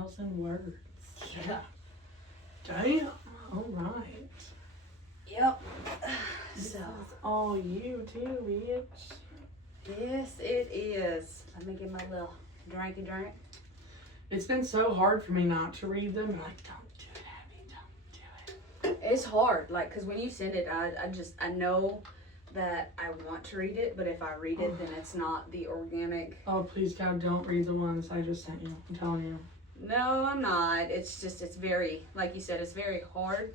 2,000 words. Yeah. Damn. All right. Yep. This So. is all you too, bitch. Yes, it is. Let me get my little drinky drink. It's been so hard for me not to read them. Like, don't do it, Abby. Don't do it. It's hard, like, because when you send it, I know that I want to read it, but if I read it, then it's not the organic. Oh, please, God, don't read the ones I just sent you. I'm telling you. No, I'm not. It's just, it's very, like you said, it's very hard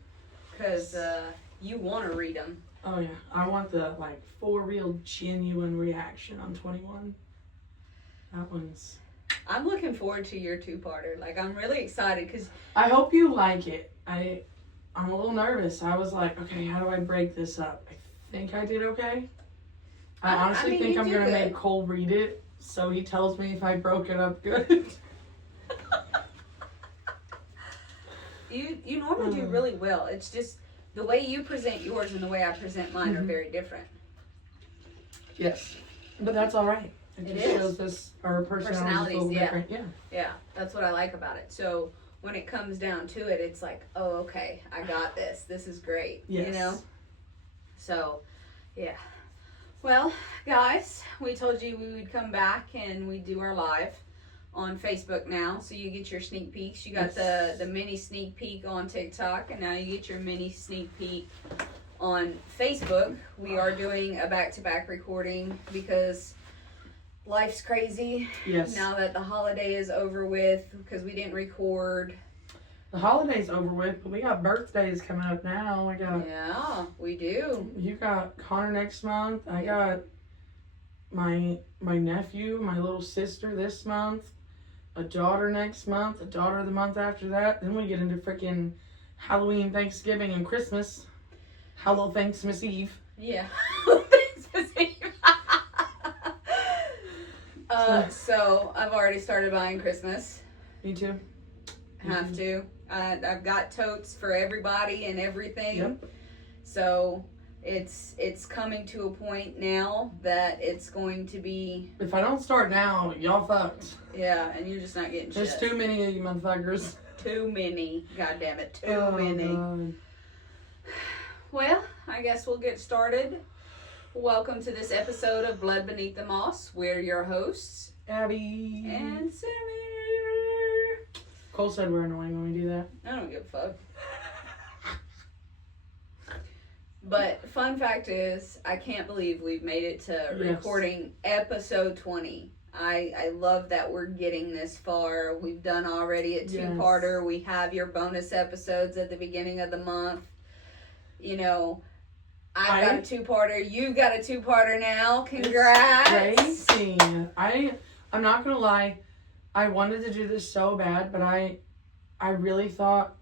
because you want to read them. Oh, yeah. I want the, like, for real, genuine reaction on 21. That one's... I'm looking forward to your two-parter. Like, I'm really excited because... I hope you like it. I'm a little nervous. I was like, okay, how do I break this up? I think I did okay. I honestly think I'm going to make Cole read it so he tells me if I broke it up good. You normally do really well. It's just the way you present yours and the way I present mine are very different. Yes. But that's all right. It just shows us our personalities a little different. Yeah. Yeah, that's what I like about it. So when it comes down to it, it's like, oh, okay, I got this. This is great. Yes. You know? So, yeah. Well, guys, we told you we would come back and we'd do our live on Facebook now. So you get your sneak peeks. You got the mini sneak peek on TikTok, and now you get your mini sneak peek on Facebook. We are doing a back-to-back recording because life's crazy. Yes. Now that the holiday is over with, because we didn't record. The holiday's over with, but we got birthdays coming up now. Yeah, we do. You got Connor next month. I got my nephew, my little sister this month, a daughter next month, a daughter the month after that. Then we get into freaking Halloween, Thanksgiving, and Christmas. Hello, Thanksmas Eve. Yeah. Thanksmas Eve. So I've already started buying Christmas. Me too. Have to. I've got totes for everybody and everything. Yep. So it's coming to a point now that it's going to be. If I don't start now, y'all fucked. Yeah, and you're just not getting There's shit. too many of you motherfuckers. Too many. God damn it. Too many. God. Well, I guess we'll get started. Welcome to this episode of Blood Beneath the Moss. We're your hosts, Abby. and Sammy. Cole said we're annoying when we do that. I don't give a fuck. But fun fact is, I can't believe we've made it to recording episode 20. I love that we're getting this far. We've done already a two-parter. We have your bonus episodes at the beginning of the month. You know, I got a two-parter. You got a two-parter now. Congrats. It's crazy. I'm not going to lie. I wanted to do this so bad, but I really thought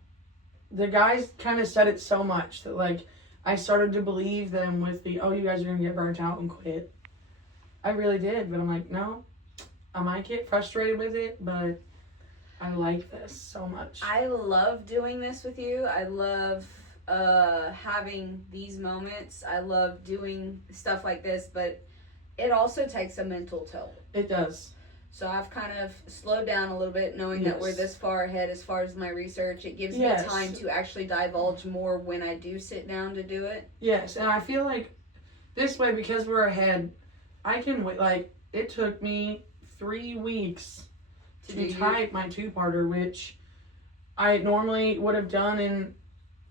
the guys kind of said it so much that, like, I started to believe them with the, oh, you guys are going to get burnt out and quit. I really did, but I'm like, no. I might get frustrated with it, but I like this so much. I love doing this with you. I love having these moments. I love doing stuff like this, but it also takes a mental toll. It does. So I've kind of slowed down a little bit, knowing that we're this far ahead as far as my research. It gives me time to actually divulge more when I do sit down to do it. Yes, and I feel like this way, because we're ahead, I can wait. Like, it took me 3 weeks to type my two-parter, which I normally would have done in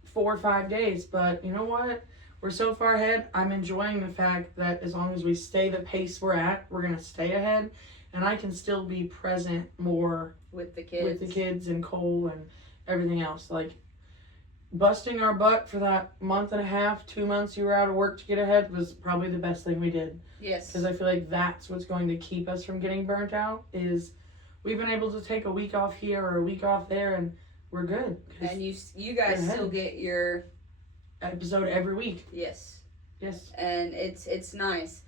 4 or 5 days. But you know what? We're so far ahead. I'm enjoying the fact that as long as we stay the pace we're at, we're going to stay ahead. And I can still be present more with the kids and Cole and everything else. Like, busting our butt for that month and a half, 2 months you were out of work to get ahead was probably the best thing we did. Yes. Because I feel like that's what's going to keep us from getting burnt out, is we've been able to take a week off here or a week off there, and we're good. And you guys still get your episode every week. Yes. Yes. And it's nice.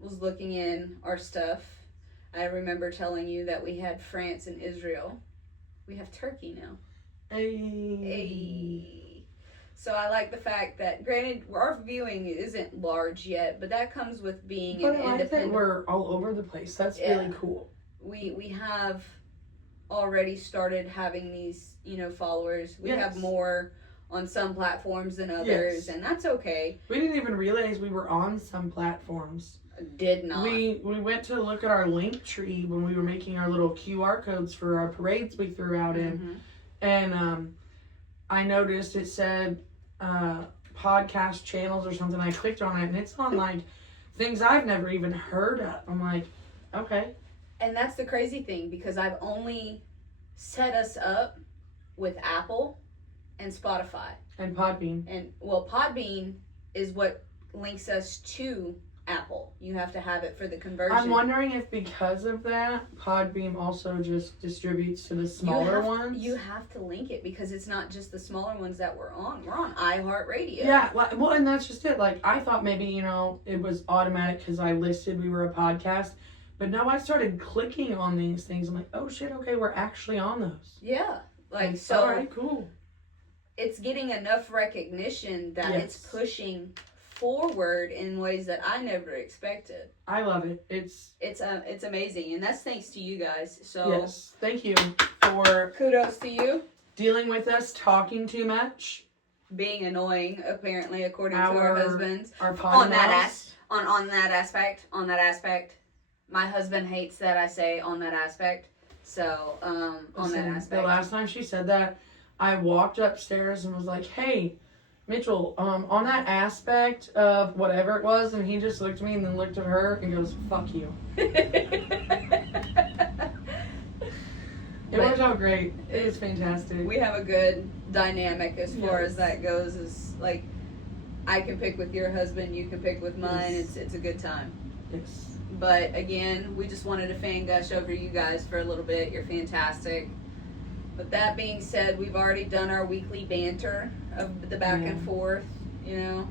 Was looking in our stuff. I remember telling you that we had France and Israel. We have Turkey now. Hey. So I like the fact that, granted, our viewing isn't large yet, but that comes with being an independent. But I think we're all over the place. That's really cool. We have already started having these, followers. We have more on some platforms than others, and that's okay. We didn't even realize we were on some platforms. Did not. We went to look at our link tree when we were making our little QR codes for our parades we threw out in, and I noticed it said podcast channels or something. I clicked on it, and it's on like things I've never even heard of. I'm like, okay. And that's the crazy thing, because I've only set us up with Apple and Spotify. And Podbean. And, Podbean is what links us to Apple. You have to have it for the conversion. I'm wondering if because of that, Podbean also just distributes to the smaller ones. You have to link it, because it's not just the smaller ones that we're on. We're on iHeartRadio. Yeah, well, and that's just it. Like, I thought maybe, it was automatic because I listed we were a podcast. But no, I started clicking on these things. I'm like, oh shit, okay, we're actually on those. Yeah. Like, so. All right, cool. It's getting enough recognition that it's pushing forward in ways that I never expected. I love it. It's amazing, and that's thanks to you guys. So yes, thank you for kudos to you. Dealing with us talking too much, being annoying, apparently, according to our husbands. Our on that aspect. My husband hates that I say on that aspect. So on that aspect. The last time she said that, I walked upstairs and was like, "Hey, Mitchell, on that aspect of whatever it was," and he just looked at me and then looked at her and goes, "Fuck you." It worked out great. It was fantastic. We have a good dynamic as far as that goes. Is like, I can pick with your husband, you can pick with mine. Yes. It's a good time. Yes. But again, we just wanted to fan gush over you guys for a little bit. You're fantastic. With that being said, we've already done our weekly banter of the back and forth, I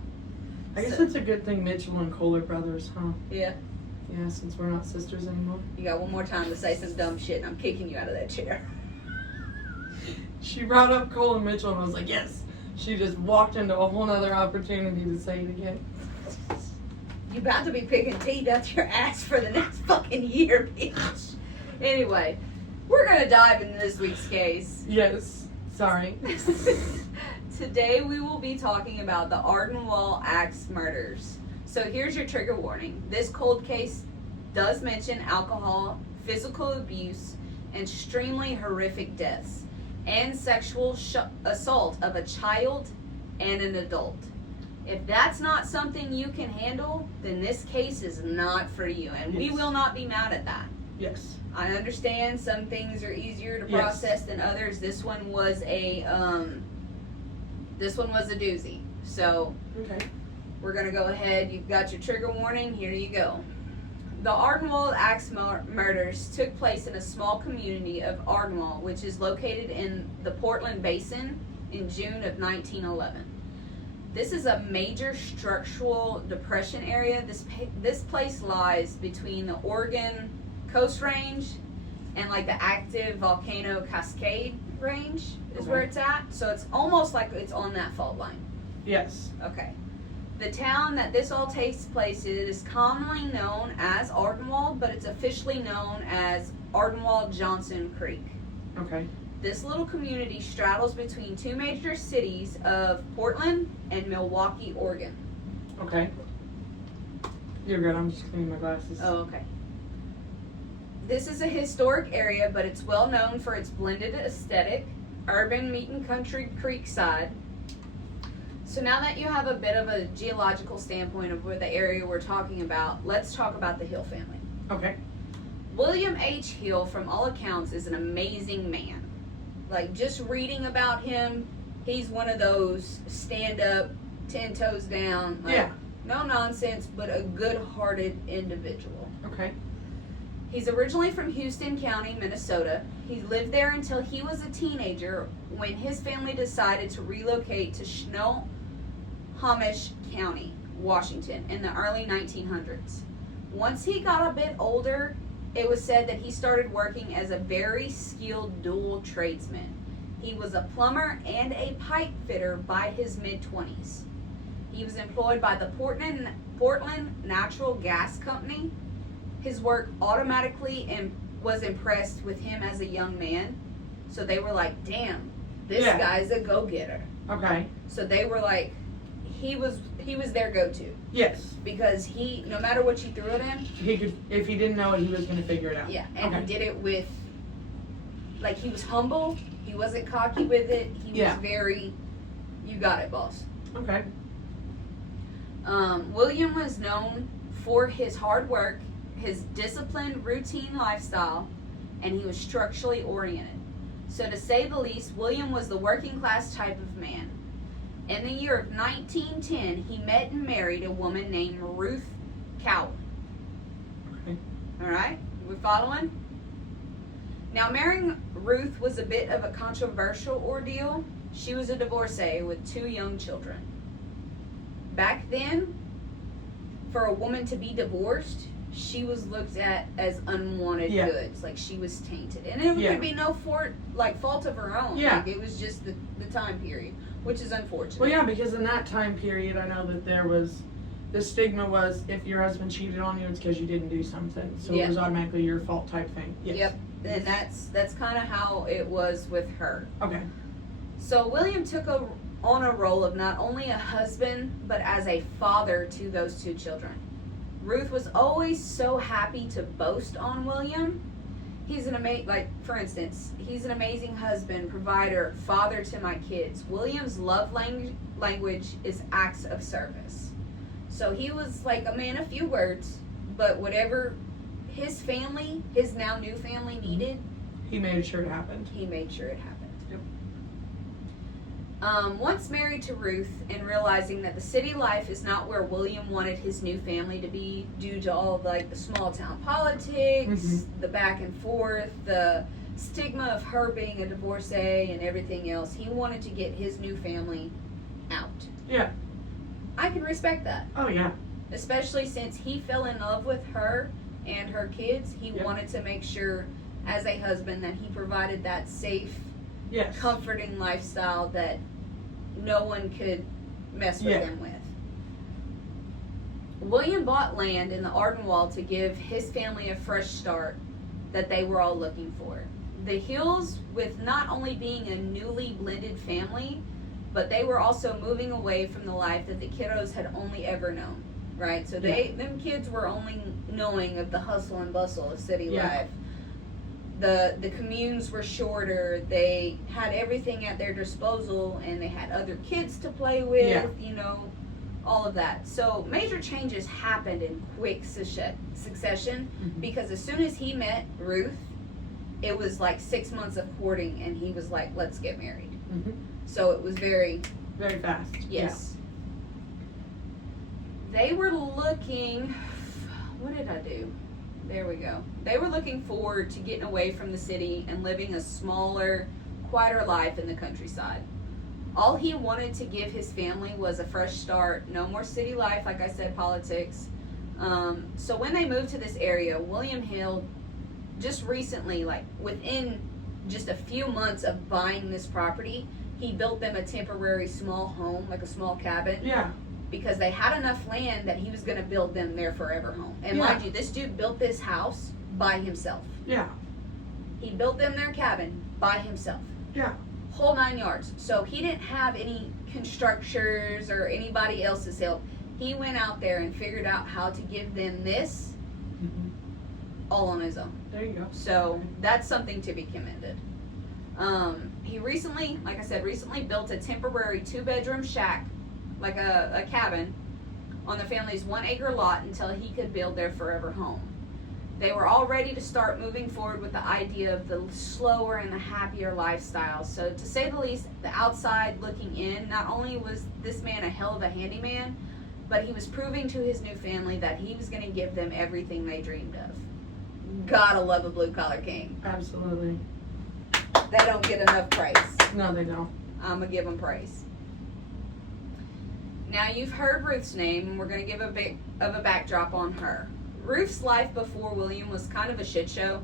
guess it's a good thing Mitchell and Cole are brothers, huh? Yeah. Yeah, since we're not sisters anymore. You got one more time to say some dumb shit and I'm kicking you out of that chair. She brought up Cole and Mitchell and I was like, yes. She just walked into a whole nother opportunity to say it again. You about to be picking teeth out your ass for the next fucking year, bitch. Anyway, we're going to dive into this week's case. Yes. Sorry. Today we will be talking about the Ardenwald Axe Murders. So here's your trigger warning. This cold case does mention alcohol, physical abuse, and extremely horrific deaths, and sexual assault of a child and an adult. If that's not something you can handle, then this case is not for you, and we will not be mad at that. Yes. I understand some things are easier to process than others. This one was a doozy. So okay. We're going to go ahead. You've got your trigger warning. Here you go. The Ardenwald Axe Murders took place in a small community of Ardenwald, which is located in the Portland Basin in June of 1911. This is a major structural depression area. This place lies between the Oregon Coast Range and like the active volcano Cascade Range is where it's at. So it's almost like it's on that fault line. Yes. Okay. The town that this all takes place in is commonly known as Ardenwald, but it's officially known as Ardenwald Johnson Creek. Okay. This little community straddles between two major cities of Portland and Milwaukee, Oregon. Okay. You're good. I'm just cleaning my glasses. Oh, okay. This is a historic area, but it's well known for its blended aesthetic, urban meeting country creekside. So now that you have a bit of a geological standpoint of where the area we're talking about, let's talk about the Hill family. Okay. William H. Hill, from all accounts, is an amazing man. Like, just reading about him, he's one of those stand up, 10 toes down, like, no nonsense, but a good-hearted individual. Okay. He's originally from Houston County, Minnesota. He lived there until he was a teenager when his family decided to relocate to Snohomish County, Washington, in the early 1900s. Once he got a bit older, it was said that he started working as a very skilled dual tradesman. He was a plumber and a pipe fitter by his mid-20s. He was employed by the Portland Natural Gas Company. His work automatically was impressed with him as a young man. So they were like, damn, this Yeah. guy's a go-getter. Okay. So they were like, he was their go-to. Yes. Because he, no matter what you threw at him, He could, if he didn't know it, he was going to figure it out. yeah, and Okay. he did it with, like, he was humble. He wasn't cocky with it. He Yeah. was very, you got it, boss. Okay. William was known for his hard work, his disciplined, routine lifestyle, and he was structurally oriented. So to say the least, William was the working class type of man. In the year of 1910, he met and married a woman named Ruth Cowan. Okay. All right, we following? Now, marrying Ruth was a bit of a controversial ordeal. She was a divorcee with 2 young children. Back then, for a woman to be divorced, she was looked at as unwanted Yeah. goods, like she was tainted, and it Yeah. could be no fault of her own. Yeah. Like, it was just the time period, which is unfortunate. Well, yeah, because in that time period, I know that there was, the stigma was if your husband cheated on you, it's because you didn't do something. So Yeah. it was automatically your fault type thing. Yes. Yep, and that's kind of how it was with her. Okay. So William took on a role of not only a husband, but as a father to those 2 children. Ruth was always so happy to boast on William. He's an for instance, he's an amazing husband, provider, father to my kids. William's love language is acts of service. So he was like a man of few words, but whatever his family, his now new family needed, He made sure it happened. he made sure it happened. Yep. Once married to Ruth and realizing that the city life is not where William wanted his new family to be due to all the small town politics, the back and forth, the stigma of her being a divorcee and everything else, he wanted to get his new family out. Yeah. I can respect that, Oh, yeah. especially since he fell in love with her and her kids. He Yep. wanted to make sure as a husband that he provided that safe, Yes. comforting lifestyle that no one could mess with Yeah. him with. William bought land in the Ardenwald to give his family a fresh start that they were all looking for. The Hills, with not only being a newly blended family, but they were also moving away from the life that the kiddos had only ever known, right? So them kids were only knowing of the hustle and bustle of city life. The communes were shorter. They had everything at their disposal, and they had other kids to play with, all of that. So major changes happened in quick succession because as soon as he met Ruth, it was like 6 months of courting, and he was like, let's get married. Mm-hmm. So it was very fast. Yes. They were looking, what did I do? There we go. They were looking forward to getting away from the city and living a smaller, quieter life in the countryside. All he wanted to give his family was a fresh start, no more city life, like I said, politics. So when they moved to this area, William Hill just recently, like within just a few months of buying this property, he built them a temporary small home, like a small cabin. Yeah. Because they had enough land that he was going to build them their forever home. And mind you, this dude built this house by himself. Yeah. He built them their cabin by himself. Yeah. Whole 9 yards. So he didn't have any constructors or anybody else's help. He went out there and figured out how to give them this all on his own. There you go. So that's something to be commended. He recently, like I said, built a temporary 2-bedroom shack, like a cabin, on the family's 1-acre lot until he could build their forever home. They were all ready to start moving forward with the idea of the slower and the happier lifestyle. So to say the least, the outside looking in, not only was this man a hell of a handyman, but he was proving to his new family that he was going to give them everything they dreamed of. Gotta love a blue-collar king. Absolutely. They don't get enough praise. No, they don't. I'm going to give them praise. Now, you've heard Ruth's name, and we're going to give a bit of a backdrop on her. Ruth's life before William was kind of a shit show.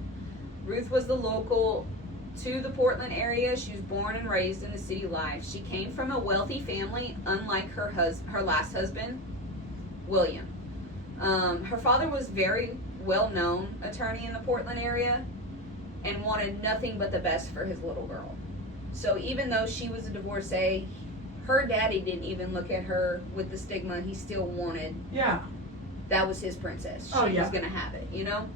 Ruth was the local to the Portland area. She was born and raised in the city life. She came from a wealthy family, unlike her last husband, William. Her father was very well-known attorney in the Portland area. and wanted nothing but the best for his little girl. So even though she was a divorcee, her daddy didn't even look at her with the stigma. He still wanted. Yeah. That was his princess. She was going to have it, you know?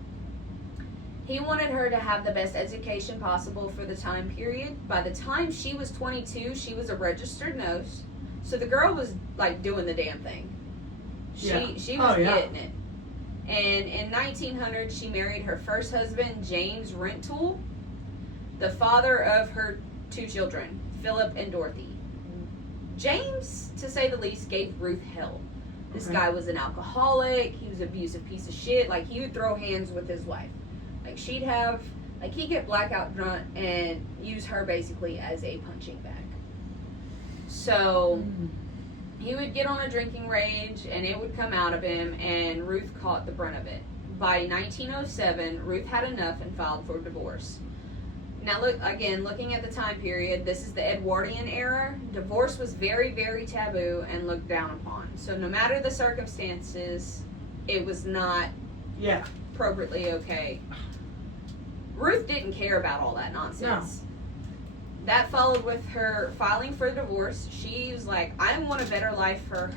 He wanted her to have the best education possible for the time period. By the time she was 22, she was a registered nurse. So the girl was, like, doing the damn thing. She was getting it. And in 1900, she married her first husband, James Rentoul, the father of her 2 children, Philip and Dorothy. James, to say the least, gave Ruth hell. This guy was an alcoholic. He was an abusive piece of shit. Like, he would throw hands with his wife. Like, he'd get blackout drunk and use her basically as a punching bag. So, he would get on a drinking rage and it would come out of him, and Ruth caught the brunt of it. By 1907, Ruth had enough and filed for divorce. Now, looking at the time period, this is the Edwardian era. Divorce was very, very taboo and looked down upon. So no matter the circumstances, it was not appropriately okay. Ruth didn't care about all that nonsense. No. That followed with her filing for divorce. She was like, I want a better life for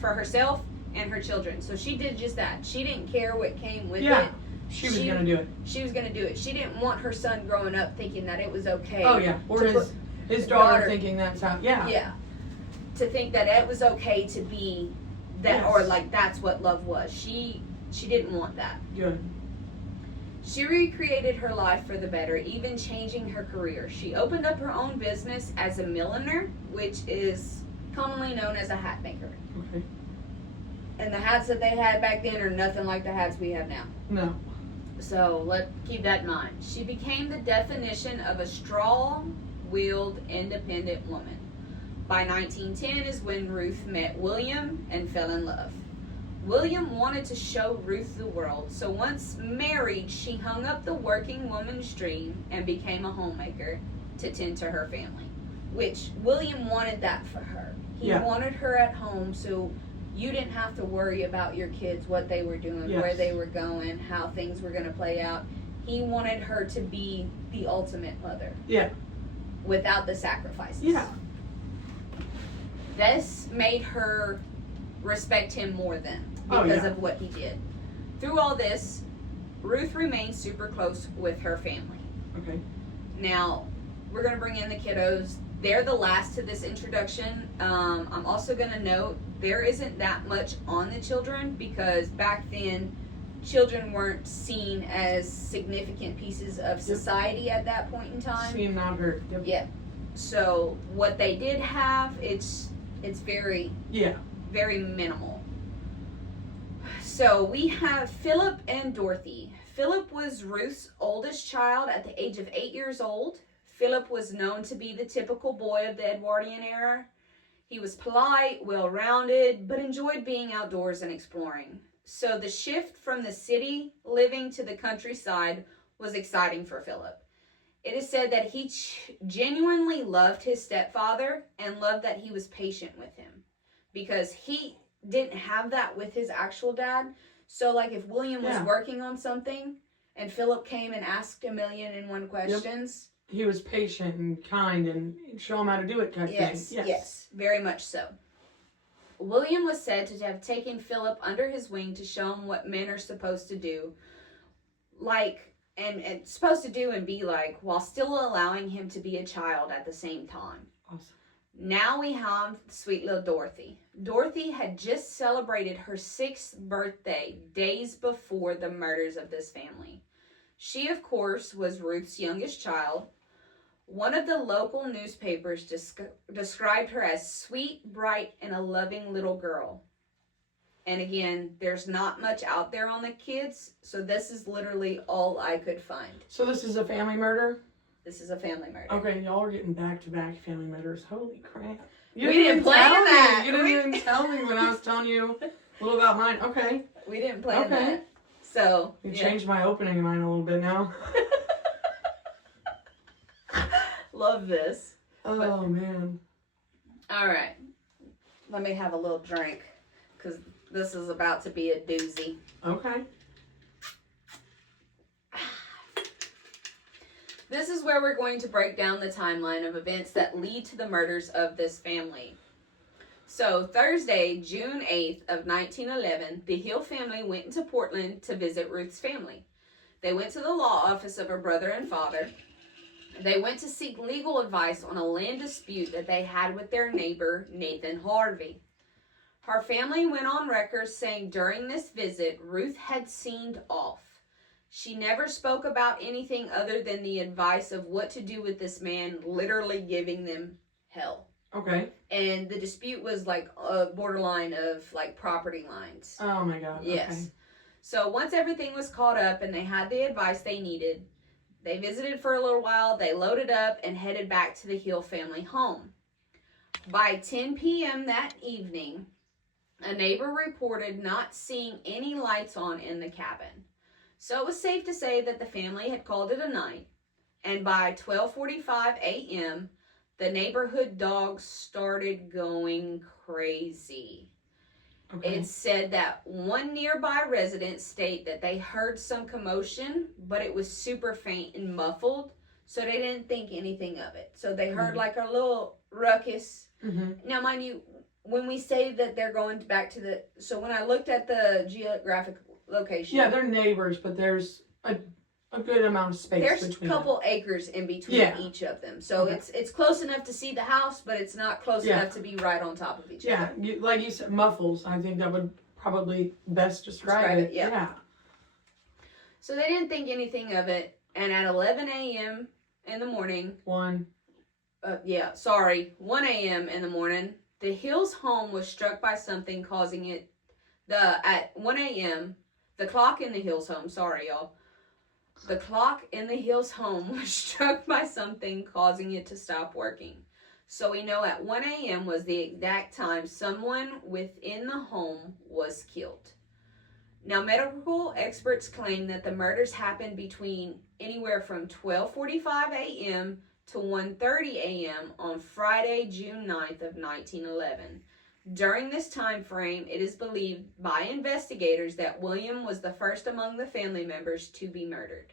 herself, and her children. So she did just that. She didn't care what came with it. She was going to do it. She was going to do it. She didn't want her son growing up thinking that it was okay. Oh, yeah. Or his daughter thinking that's how, Yeah. To think that it was okay to be that, or like that's what love was. She didn't want that. Good. She recreated her life for the better, even changing her career. She opened up her own business as a milliner, which is commonly known as a hat maker. Okay. And the hats that they had back then are nothing like the hats we have now. No. So let's keep that in mind. She became the definition of a strong-willed, independent woman. By 1910 is when Ruth met William and fell in love. William wanted to show Ruth the world, so once married, she hung up the working woman's dream and became a homemaker to tend to her family, which William wanted that for her. He wanted her at home so you didn't have to worry about your kids, what they were doing, where they were going, how things were going to play out. He wanted her to be the ultimate mother. Yeah. Without the sacrifices. Yeah. This made her respect him more then because of what he did. Through all this, Ruth remained super close with her family. Okay. Now, we're going to bring in the kiddos. They're the last to this introduction. I'm also going to note there isn't that much on the children because back then children weren't seen as significant pieces of society at that point in time. Seen, not heard. Yep. So what they did have, it's very very minimal. So we have Philip and Dorothy. Philip was Ruth's oldest child at the age of 8 years old. Philip was known to be the typical boy of the Edwardian era. He was polite, well-rounded, but enjoyed being outdoors and exploring. So the shift from the city living to the countryside was exciting for Philip. It is said that he genuinely loved his stepfather and loved that he was patient with him because he didn't have that with his actual dad. So like if William was working on something and Philip came and asked 1,000,001 questions. He was patient and kind and show him how to do it kind of thing. Yes, very much so. William was said to have taken Philip under his wing to show him what men are supposed to do. And supposed to do and be like, while still allowing him to be a child at the same time. Awesome. Now we have sweet little Dorothy. Dorothy had just celebrated her 6th birthday days before the murders of this family. She, of course, was Ruth's youngest child. One of the local newspapers described her as sweet, bright, and a loving little girl. And again, there's not much out there on the kids, so this is literally all I could find. So this is a family murder? This is a family murder. Okay, y'all are getting back-to-back family murders. Holy crap. We didn't plan that. You didn't even tell me when I was telling you a little about mine. Okay. We didn't plan that. So, you changed my opening of mine a little bit now. Love this. Oh, man. All right. Let me have a little drink because this is about to be a doozy. Okay. This is where we're going to break down the timeline of events that lead to the murders of this family. So, Thursday, June 8th of 1911, the Hill family went into Portland to visit Ruth's family. They went to the law office of her brother and father. They went to seek legal advice on a land dispute that they had with their neighbor, Nathan Harvey. Her family went on record saying during this visit, Ruth had seemed off. She never spoke about anything other than the advice of what to do with this man, literally giving them hell. Okay. And the dispute was like a borderline of like property lines. Oh my God. Yes. Okay. So once everything was caught up and they had the advice they needed, they visited for a little while, they loaded up and headed back to the Hill family home. By 10 p.m. that evening, a neighbor reported not seeing any lights on in the cabin. So it was safe to say that the family had called it a night. And by 12:45 a.m., the neighborhood dogs started going crazy. Okay. It said that one nearby resident stated that they heard some commotion, but it was super faint and muffled, so they didn't think anything of it. So they heard like a little ruckus. Mm-hmm. Now, mind you, when we say that they're going back to the... So when I looked at the geographic location... Yeah, they're neighbors, but there's a good amount of space there's between a couple them. acres in between each of them. So it's close enough to see the house, but it's not close enough to be right on top of each other. Yeah, like you said, muffles. I think that would probably best describe it. Yeah. So they didn't think anything of it. And at 11 a.m. in the morning... 1 a.m. in the morning, the Hills home was struck by something causing it... At 1 a.m., the clock in the Hills home... Sorry, y'all. The clock in the Hills home was struck by something causing it to stop working. So we know at 1 a.m. was the exact time someone within the home was killed. Now, medical experts claim that the murders happened between anywhere from 12:45 a.m. to 1:30 a.m. on Friday, June 9th of 1911. During this time frame, it is believed by investigators that William was the first among the family members to be murdered.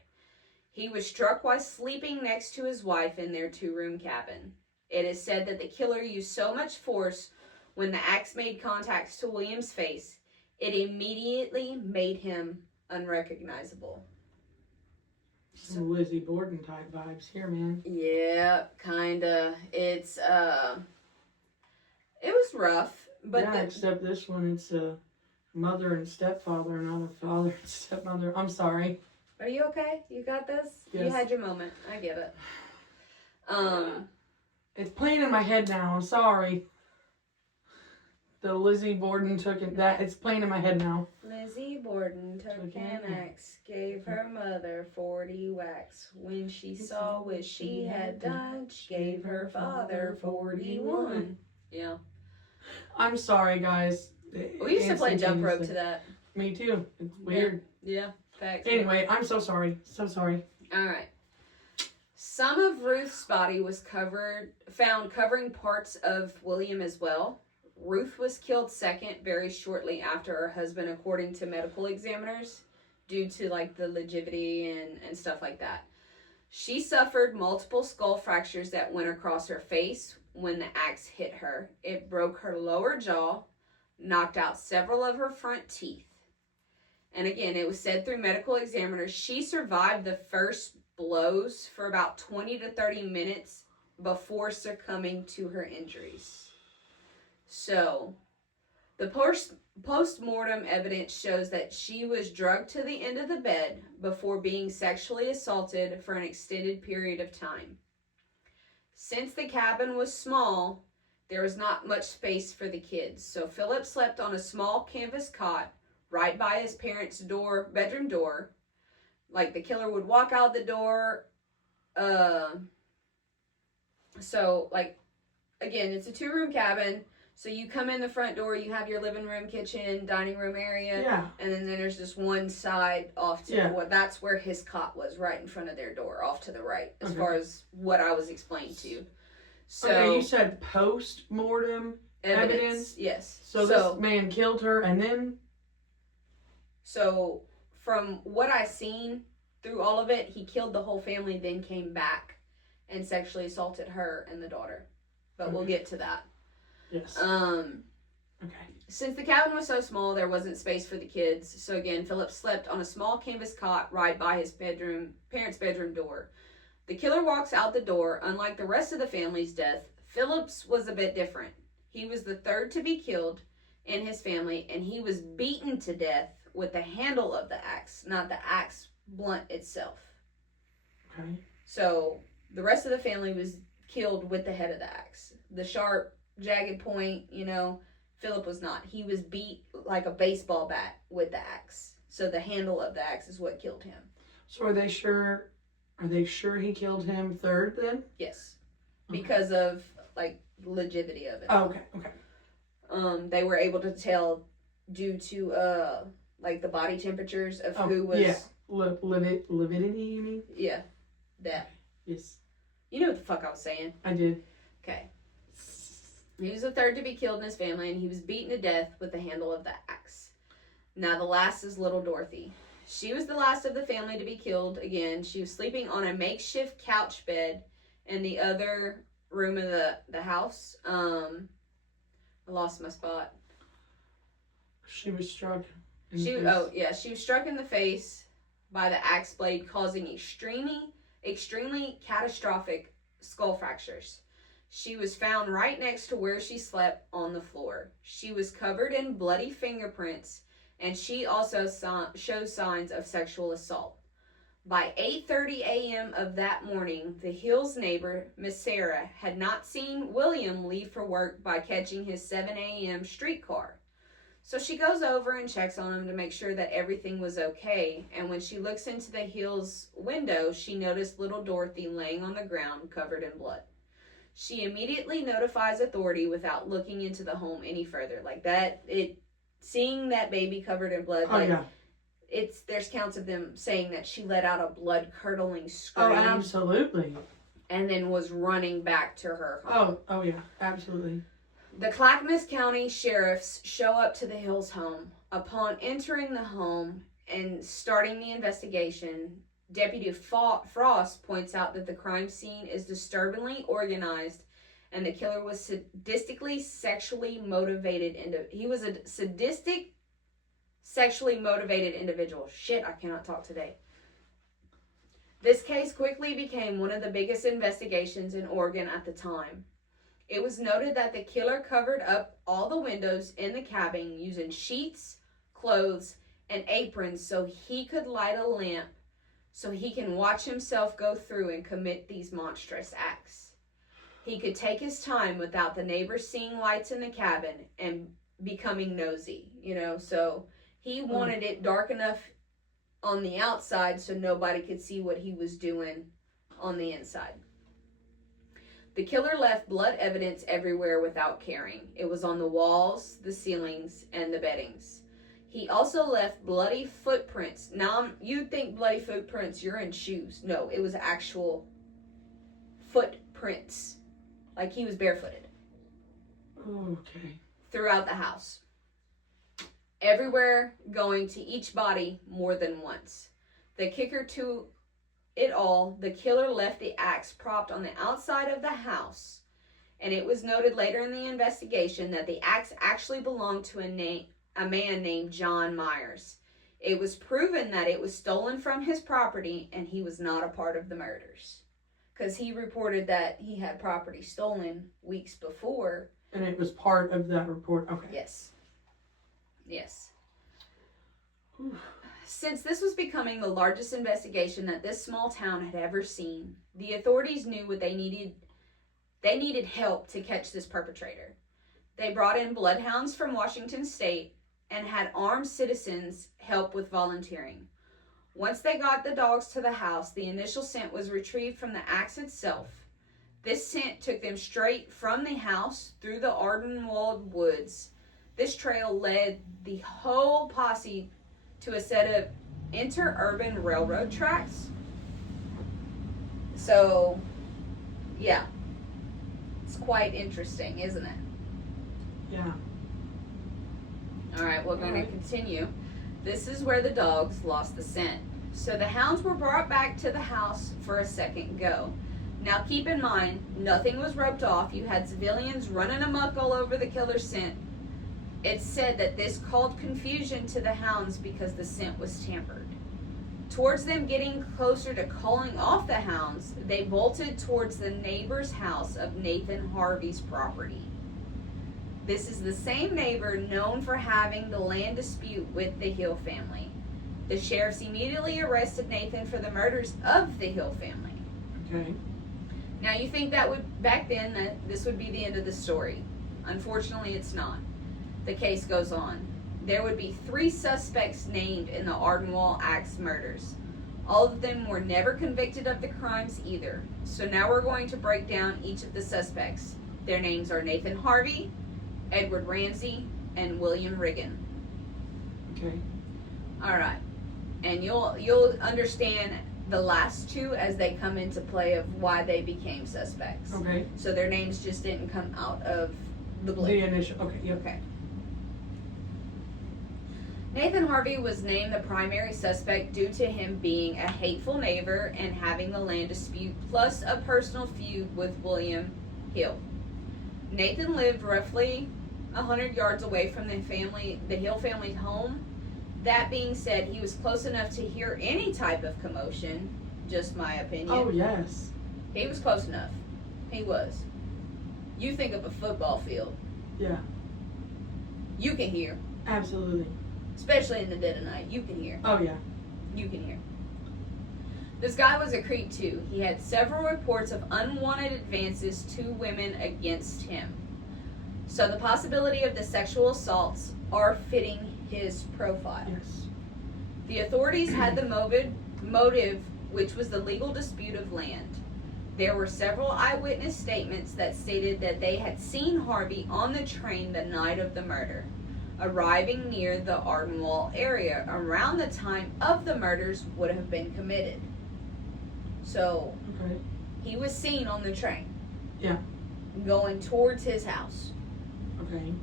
He was struck while sleeping next to his wife in their two-room cabin. It is said that the killer used so much force when the axe made contact to William's face, it immediately made him unrecognizable. Some Lizzie Borden type vibes here, man. Yeah, kinda. It was rough. But except this one, it's a mother and stepfather, not a father and stepmother. I'm sorry. Are you okay? You got this? Yes. You had your moment. I get it. It's playing in my head now. I'm sorry. The Lizzie Borden took it. It's playing in my head now. Lizzie Borden took an axe, gave her mother 40 whacks. When she saw what she had done, she gave her father 41. Yeah. I'm sorry, guys. We used to play jump rope to that. Me too. It's weird. Yeah. Facts. Anyway, I'm so sorry. So sorry. All right. Some of Ruth's body was found covering parts of William as well. Ruth was killed second very shortly after her husband, according to medical examiners, due to like the longevity and stuff like that. She suffered multiple skull fractures that went across her face when the axe hit her. It broke her lower jaw, knocked out several of her front teeth. And again, it was said through medical examiners, she survived the first blows for about 20 to 30 minutes before succumbing to her injuries. So, the post-mortem evidence shows that she was drugged to the end of the bed before being sexually assaulted for an extended period of time. Since the cabin was small, there was not much space for the kids. So Philip slept on a small canvas cot right by his parents' bedroom door. Like the killer would walk out the door. So like, again, it's a 2-room cabin. So you come in the front door, you have your living room, kitchen, dining room area. Yeah. And then there's just one side off to that's where his cot was, right in front of their door, off to the right, as far as what I was explained to you. So okay, you said post-mortem evidence? Yes. So this man killed her and then? So from what I seen, through all of it, he killed the whole family, then came back and sexually assaulted her and the daughter. But we'll get to that. Yes. Okay. Since the cabin was so small, there wasn't space for the kids. So again, Philip slept on a small canvas cot right by his parents' bedroom door. The killer walks out the door. Unlike the rest of the family's death, Philip's was a bit different. He was the third to be killed in his family, and he was beaten to death with the handle of the axe, not the axe blunt itself. Okay. So the rest of the family was killed with the head of the axe. The sharp, jagged point, Philip was not. He was beat like a baseball bat with the axe. So the handle of the axe is what killed him. So are they sure he killed him third then? Yes. Okay. Because of legitimacy of it. Oh, okay. They were able to tell due to the body temperatures of who was lividity, you mean? Yeah. That. Yes. You know what the fuck I was saying. I did. Okay. He was the third to be killed in his family, and he was beaten to death with the handle of the axe. Now the last is little Dorothy. She was the last of the family to be killed. Again, she was sleeping on a makeshift couch bed in the other room of the house. I lost my spot. She was struck. She was struck in the face by the axe blade, causing extremely catastrophic skull fractures. She was found right next to where she slept on the floor. She was covered in bloody fingerprints, and she also shows signs of sexual assault. By 8:30 a.m. of that morning, the Hills neighbor, Miss Sarah, had not seen William leave for work by catching his 7 a.m. streetcar. So she goes over and checks on him to make sure that everything was okay, and when she looks into the Hills window, she noticed little Dorothy laying on the ground covered in blood. She immediately notifies authority without looking into the home any further. Seeing that baby covered in blood, there's counts of them saying that she let out a blood-curdling scream. Oh, absolutely. And then was running back to her home. Oh yeah, absolutely. The Clackamas County sheriffs show up to the Hills home. Upon entering the home and starting the investigation, Deputy Frost points out that the crime scene is disturbingly organized, and the killer was sadistically sexually motivated. He was a sadistic, sexually motivated individual. Shit, I cannot talk today. This case quickly became one of the biggest investigations in Oregon at the time. It was noted that the killer covered up all the windows in the cabin using sheets, clothes, and aprons so he could light a lamp so he can watch himself go through and commit these monstrous acts. He could take his time without the neighbors seeing lights in the cabin and becoming nosy, so he wanted it dark enough on the outside so nobody could see what he was doing on the inside. The killer left blood evidence everywhere without caring. It was on the walls, the ceilings, and the beddings. He also left bloody footprints. Now, you'd think bloody footprints, you're in shoes. No, it was actual footprints. Like he was barefooted. Okay. Throughout the house. Everywhere, going to each body more than once. The kicker to it all, the killer left the axe propped on the outside of the house. And it was noted later in the investigation that the axe actually belonged to a man named John Myers. It was proven that it was stolen from his property and he was not a part of the murders. Because he reported that he had property stolen weeks before. And it was part of that report. Okay. Yes. Since this was becoming the largest investigation that this small town had ever seen, the authorities knew what they needed. They needed help to catch this perpetrator. They brought in bloodhounds from Washington State and had armed citizens help with volunteering. Once they got the dogs to the house, the initial scent was retrieved from the axe itself. This scent took them straight from the house through the Ardenwald woods. This trail led the whole posse to a set of interurban railroad tracks. So, yeah. It's quite interesting, isn't it? Yeah. Alright, we're going to continue. This is where the dogs lost the scent. So the hounds were brought back to the house for a second go. Now keep in mind, nothing was roped off. You had civilians running amok all over the killer's scent. It's said that this caused confusion to the hounds because the scent was tampered. Towards them getting closer to calling off the hounds, they bolted towards the neighbor's house of Nathan Harvey's property. This is the same neighbor known for having the land dispute with the Hill family. The sheriffs immediately arrested Nathan for the murders of the Hill family. Okay. Now you think that would, back then, that this would be the end of the story. Unfortunately, it's not. The case goes on. There would be 3 suspects named in the Ardenwald Axe Murders. All of them were never convicted of the crimes either. So now we're going to break down each of the suspects. Their names are Nathan Harvey, Edward Ramsey, and William Riggin. Okay. All right. And you'll understand the last 2 as they come into play of why they became suspects. Okay. So their names just didn't come out of the blue. The initial. Okay. Yep. Okay. Nathan Harvey was named the primary suspect due to him being a hateful neighbor and having the land dispute, plus a personal feud with William Hill. Nathan lived roughly 100 yards away from the Hill family's home. That being said, he was close enough to hear any type of commotion, just my opinion. Oh, yes. He was close enough. He was. You think of a football field. Yeah. You can hear. Absolutely. Especially in the dead of night. You can hear. Oh, yeah. You can hear. This guy was a creep too. He had several reports of unwanted advances to women against him. So the possibility of the sexual assaults are fitting his profile. Yes. The authorities had the motive, which was the legal dispute of land. There were several eyewitness statements that stated that they had seen Harvey on the train the night of the murder, arriving near the Ardenwald area around the time of the murders would have been committed. So, Okay. he was seen on the train. Yeah. Going towards his house. Okay.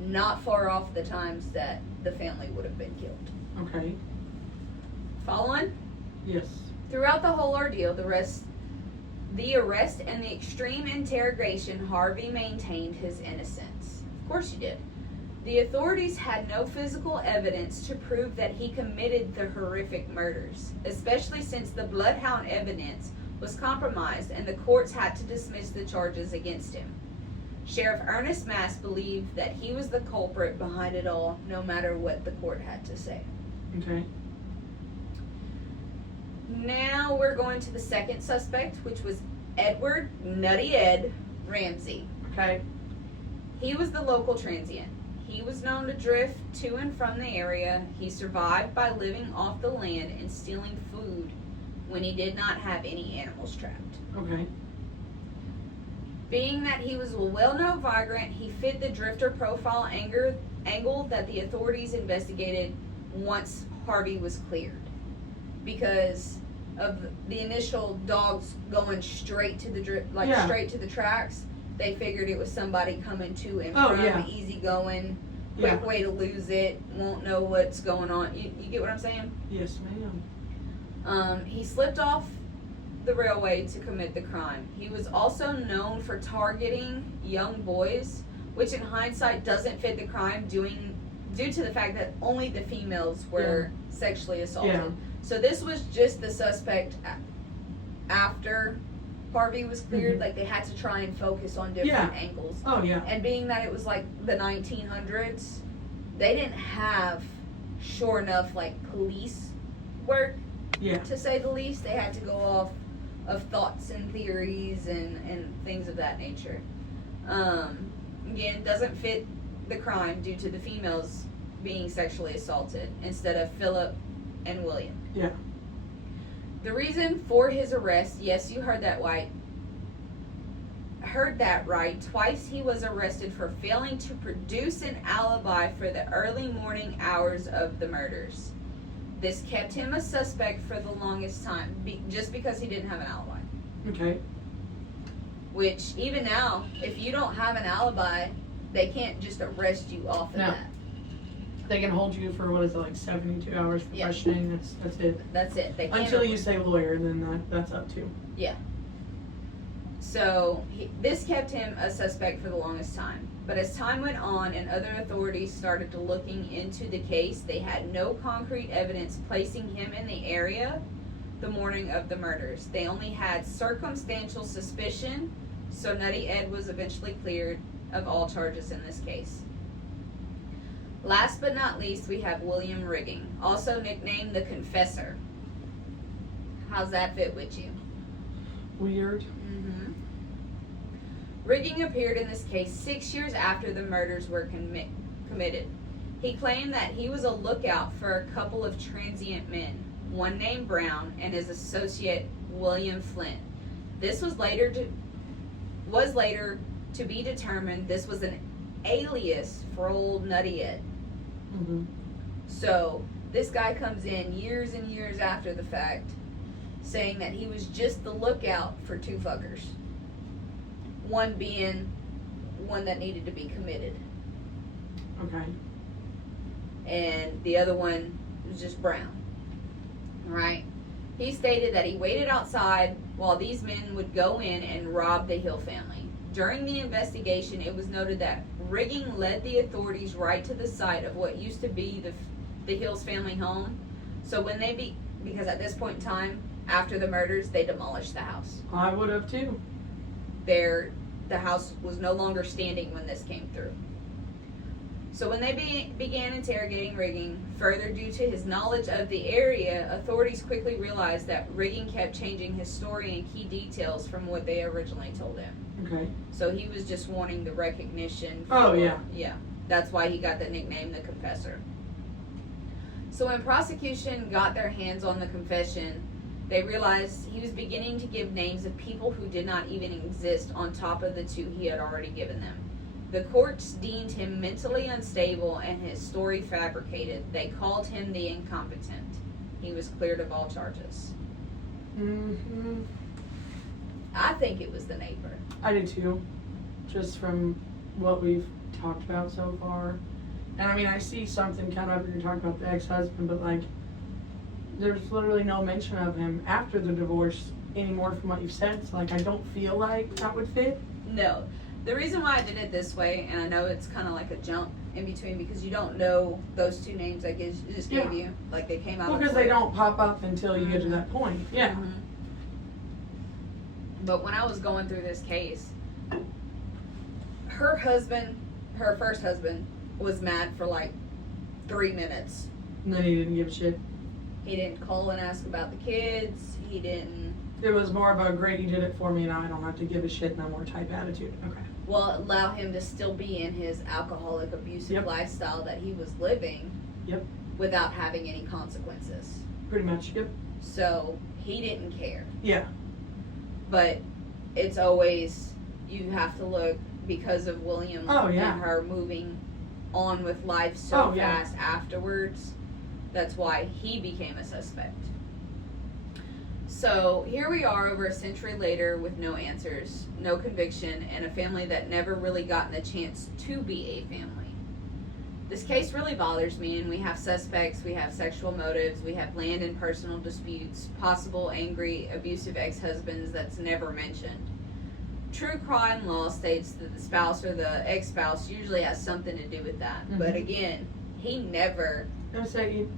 Not far off the times that the family would have been killed. Okay. Following? Yes. Throughout the whole ordeal, the arrest and the extreme interrogation, Harvey maintained his innocence. Of course he did. The authorities had no physical evidence to prove that he committed the horrific murders, especially since the bloodhound evidence was compromised and the courts had to dismiss the charges against him. Sheriff Ernest Mass believed that he was the culprit behind it all, no matter what the court had to say. Okay. Now we're going to the second suspect, which was Edward Nutty Ed Ramsey. Okay. He was the local transient. He was known to drift to and from the area. He survived by living off the land and stealing food when he did not have any animals trapped. Okay. Being that he was a well-known vagrant, he fit the drifter profile angle that the authorities investigated once Harvey was cleared. Because of the initial dogs going straight to the straight to the tracks, they figured it was somebody coming to and from, easy going, quick way to lose it, won't know what's going on. You get what I'm saying? Yes, ma'am. He slipped off the railway to commit the crime. He was also known for targeting young boys, which in hindsight doesn't fit the crime due to the fact that only the females were sexually assaulted. Yeah. So this was just the suspect after Harvey was cleared. Mm-hmm. Like they had to try and focus on different angles. Oh, yeah. And being that it was like the 1900s, they didn't have sure enough like police work, to say the least. They had to go off of thoughts and theories and things of that nature. Again, doesn't fit the crime due to the females being sexually assaulted instead of Philip and William. Yeah. The reason for his arrest, yes, you heard that right. Twice he was arrested for failing to produce an alibi for the early morning hours of the murders. This kept him a suspect for the longest time, just because he didn't have an alibi. Okay. Which, even now, if you don't have an alibi, they can't just arrest you off of that. They can hold you for, what is it, like 72 hours for questioning. That's it. That's it. They can't Until you say lawyer, then that's up to. Yeah. So this kept him a suspect for the longest time. But as time went on and other authorities started to looking into the case, they had no concrete evidence placing him in the area the morning of the murders. They only had circumstantial suspicion, so Nutty Ed was eventually cleared of all charges in this case. Last but not least, we have William Rigging, also nicknamed the Confessor. How's that fit with you? Weird. Mm-hmm. Rigging appeared in this case 6 years after the murders were committed. He claimed that he was a lookout for a couple of transient men, one named Brown and his associate William Flint. This was later to be determined this was an alias for old Nutty Ed. Mm-hmm. So this guy comes in years and years after the fact saying that he was just the lookout for two fuckers. One being one that needed to be committed. Okay. And the other one was just Brown. Right? He stated that he waited outside while these men would go in and rob the Hill family. During the investigation, it was noted that Rigging led the authorities right to the site of what used to be the Hills family home. So when because at this point in time, after the murders, they demolished the house. I would have too. The house was no longer standing when this came through. So when they began interrogating Rigging, further due to his knowledge of the area, authorities quickly realized that Rigging kept changing his story and key details from what they originally told him. Okay. So he was just wanting the recognition. Yeah. That's why he got the nickname the Confessor. So when prosecution got their hands on the confession, they realized he was beginning to give names of people who did not even exist on top of the two he had already given them. The courts deemed him mentally unstable and his story fabricated. They called him the incompetent. He was cleared of all charges. Mm-hmm. I think it was the neighbor. I do too. Just from what we've talked about so far. And I mean, I see something kind of, you're talking about the ex-husband, but like, there's literally no mention of him after the divorce anymore from what you've said. So like, I don't feel like that would fit. No. The reason why I did it this way, and I know it's kind of like a jump in between because you don't know those two names I just gave you. Like they came out. Well, because they don't pop up until you get to that point. Yeah. Mm-hmm. But when I was going through this case, her first husband, was mad for like 3 minutes. And then he didn't give a shit. He didn't call and ask about the kids. He didn't. It was more of a great, he did it for me and I don't have to give a shit no more type attitude. Okay. Well, allow him to still be in his alcoholic, abusive lifestyle that he was living. Yep. Without having any consequences. Pretty much. Yep. So he didn't care. Yeah. But it's always, you have to look because of William and her moving on with life so fast afterwards. That's why he became a suspect. So here we are over a century later with no answers, no conviction, and a family that never really gotten the chance to be a family. This case really bothers me, and we have suspects, we have sexual motives, we have land and personal disputes, possible angry, abusive ex-husbands that's never mentioned. True crime law states that the spouse or the ex-spouse usually has something to do with that. Mm-hmm. But again, he never... I was saying,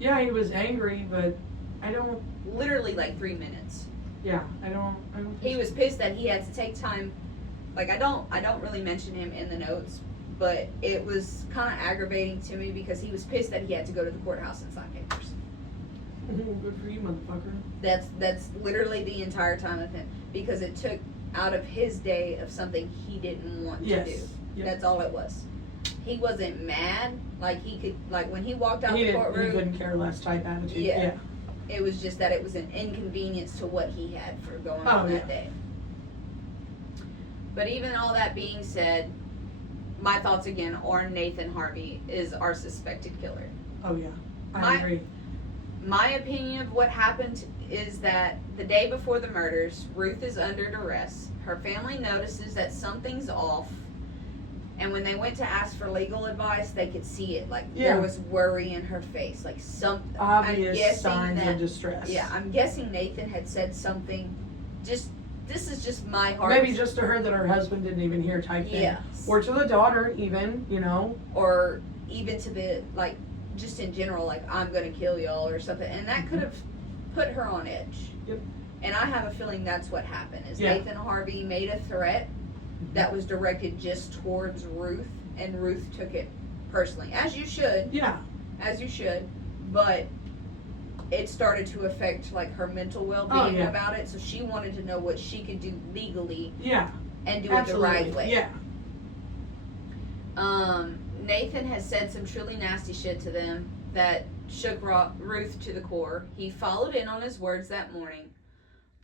yeah, he was angry, but I don't... Literally like 3 minutes. Yeah, I don't he was pissed that he had to take time. Like, I don't really mention him in the notes, but it was kind of aggravating to me because he was pissed that he had to go to the courthouse and sign papers. Good for you, motherfucker. That's literally the entire time of him, because it took out of his day of something he didn't want to do. Yep. That's all it was. He wasn't mad. Like, he could, like, when he walked out the courtroom. He couldn't care less type attitude. Yeah. It was just that it was an inconvenience to what he had for going on that day. But even all that being said, my thoughts again are Nathan Harvey is our suspected killer. Oh yeah, I agree. My opinion of what happened is that the day before the murders, Ruth is under duress. Her family notices that something's off, And when they went to ask for legal advice, they could see it. Like, Yeah. there was worry in her face. Like, something. Obvious signs of distress. Yeah, I'm guessing Nathan had said something. This is just my heart. Maybe just to her that her husband didn't even hear type thing. Yes. Or to the daughter even, you know. Or even to the, like, just in general, like, I'm going to kill y'all or something. And that could have put her on edge. Yep. And I have a feeling that's what happened. Is Yeah. Nathan Harvey made a threat that was directed just towards Ruth, and Ruth took it personally, as you should. Yeah. As you should. But it started to affect, like, her mental well-being about it, so she wanted to know what she could do legally. Yeah. And do Absolutely. it the right way. Yeah. Nathan has said some truly nasty shit to them that shook Ruth to the core. He followed in on his words that morning.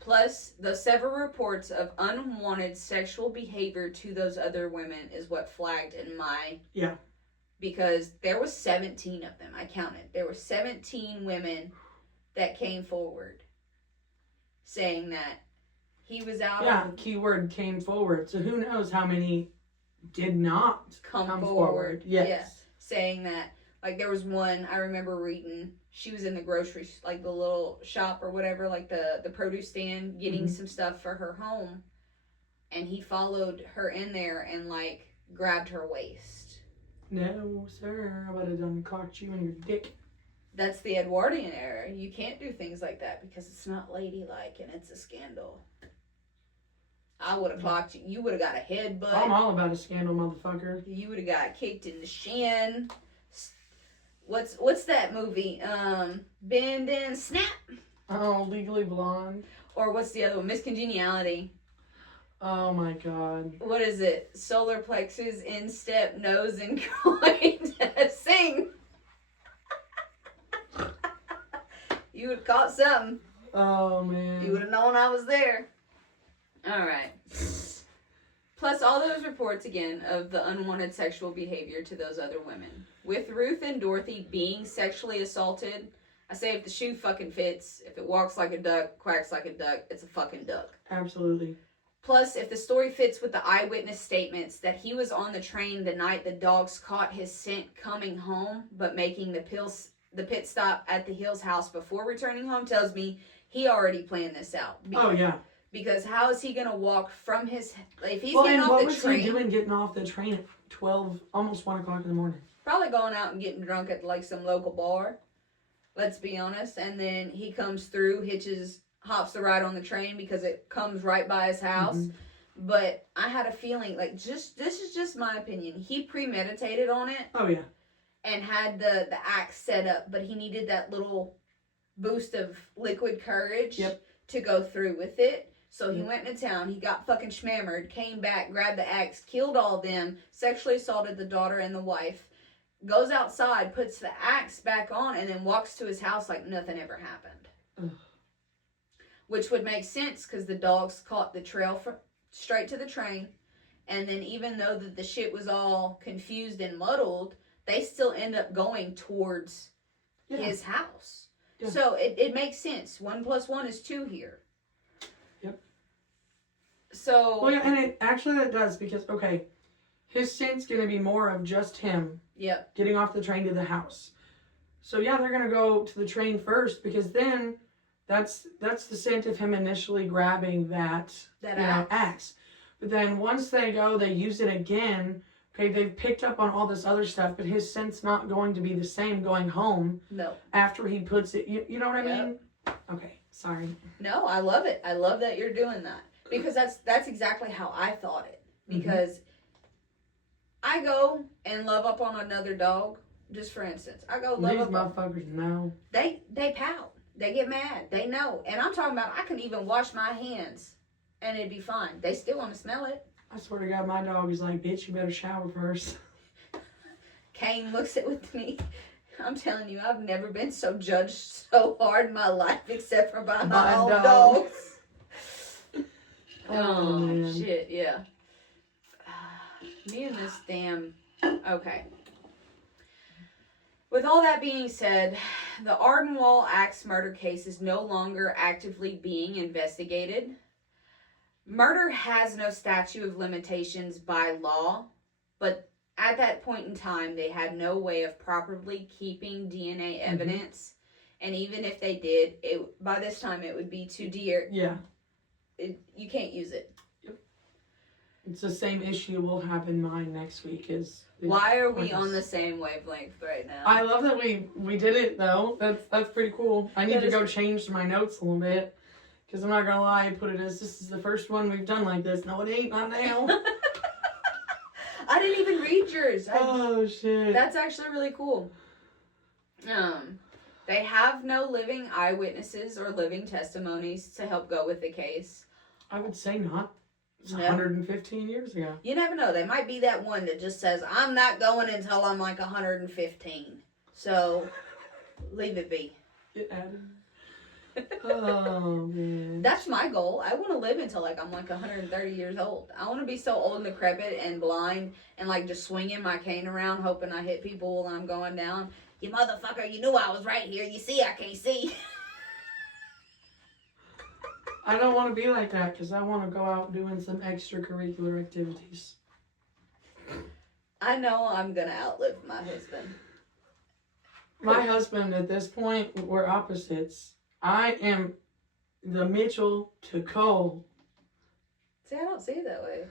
Plus, the several reports of unwanted sexual behavior to those other women is what flagged in my... Yeah. Because there was 17 of them. I counted. There were 17 women that came forward saying that he was out of... keyword came forward. So who knows how many did not come forward. Yes. Yeah, saying that, like, there was one I remember reading. She was in the grocery, like the little shop or whatever, like the produce stand, getting some stuff for her home, and he followed her in there and, like, grabbed her waist. No, sir. I would have done clocked you in your dick. That's the Edwardian era. You can't do things like that because it's not ladylike and it's a scandal. I would have clocked you. You would have got a headbutt. I'm all about a scandal, motherfucker. You would have got kicked in the shin. What's that movie? Bend and Snap? Oh, Legally Blonde. Or what's the other one? Miss Congeniality. Oh my god. What is it? Solar plexus, instep, nose, and groin. Sing. You would have caught something. Oh man. You would have known I was there. Alright. Plus all those reports again of the unwanted sexual behavior to those other women. With Ruth and Dorothy being sexually assaulted, I say if the shoe fucking fits, if it walks like a duck, quacks like a duck, it's a fucking duck. Absolutely. Plus, if the story fits with the eyewitness statements that he was on the train the night the dogs caught his scent coming home, but making the pit stop at the Hills house before returning home, tells me he already planned this out. Because how is he going to walk from his... If he's getting off the train... what was he doing getting off the train at 12, almost 1 o'clock in the morning? Probably going out and getting drunk at, like, some local bar. Let's be honest. And then he comes through, hops the ride on the train because it comes right by his house. Mm-hmm. But I had a feeling, like, this is just my opinion. He premeditated on it. Oh, yeah. And had the axe set up. But he needed that little boost of liquid courage to go through with it. So he went into town, he got fucking schmammered, came back, grabbed the axe, killed all of them, sexually assaulted the daughter and the wife, goes outside, puts the axe back on, and then walks to his house like nothing ever happened. Ugh. Which would make sense because the dogs caught the trail straight to the train. And then even though the shit was all confused and muddled, they still end up going towards his house. Yeah. So it makes sense. 1 + 1 is 2 here. So... Well, yeah, and that does, because, okay, his scent's going to be more of just him getting off the train to the house. So, yeah, they're going to go to the train first, because then that's the scent of him initially grabbing that axe. But then once they go, they use it again. Okay, they've picked up on all this other stuff, but his scent's not going to be the same going home. No. After he puts it, you know what I mean? Okay, sorry. No, I love it. I love that you're doing that. Because that's exactly how I thought it. Because I go and love up on another dog, just for instance. I go love These up motherfuckers know. They pout. They get mad. They know. And I'm talking about I can even wash my hands and it'd be fine. They still want to smell it. I swear to God, my dog is like, bitch, you better shower first. Kane looks at with me. I'm telling you, I've never been so judged so hard in my life except for by my own dogs. Oh, shit, yeah. Me and this damn... Okay. With all that being said, the Ardenwald Axe murder case is no longer actively being investigated. Murder has no statute of limitations by law, But at that point in time, they had no way of properly keeping DNA evidence. And even if they did, by this time it would be too dear. Yeah. You can't use it. Yep. It's the same issue will have in mine next week. Why are we on the same wavelength right now? I love that we did it though. That's pretty cool. I need to go change my notes a little bit. Because I'm not going to lie, I put it as this is the first one we've done like this. No, it ain't. Not now. I didn't even read yours. Oh, shit. That's actually really cool. They have no living eyewitnesses or living testimonies to help go with the case. I would say not. It's 115 years ago. You never know. They might be that one that just says, I'm not going until I'm like 115. So, leave it be. Get added. Oh, man. That's my goal. I want to live until like I'm like 130 years old. I want to be so old and decrepit and blind and like just swinging my cane around hoping I hit people while I'm going down. You motherfucker, you knew I was right here. You see, I can't see. I don't want to be like that because I want to go out doing some extracurricular activities. I know I'm going to outlive my husband. My husband, at this point, we're opposites. I am the Mitchell to Cole. See, I don't see it that way.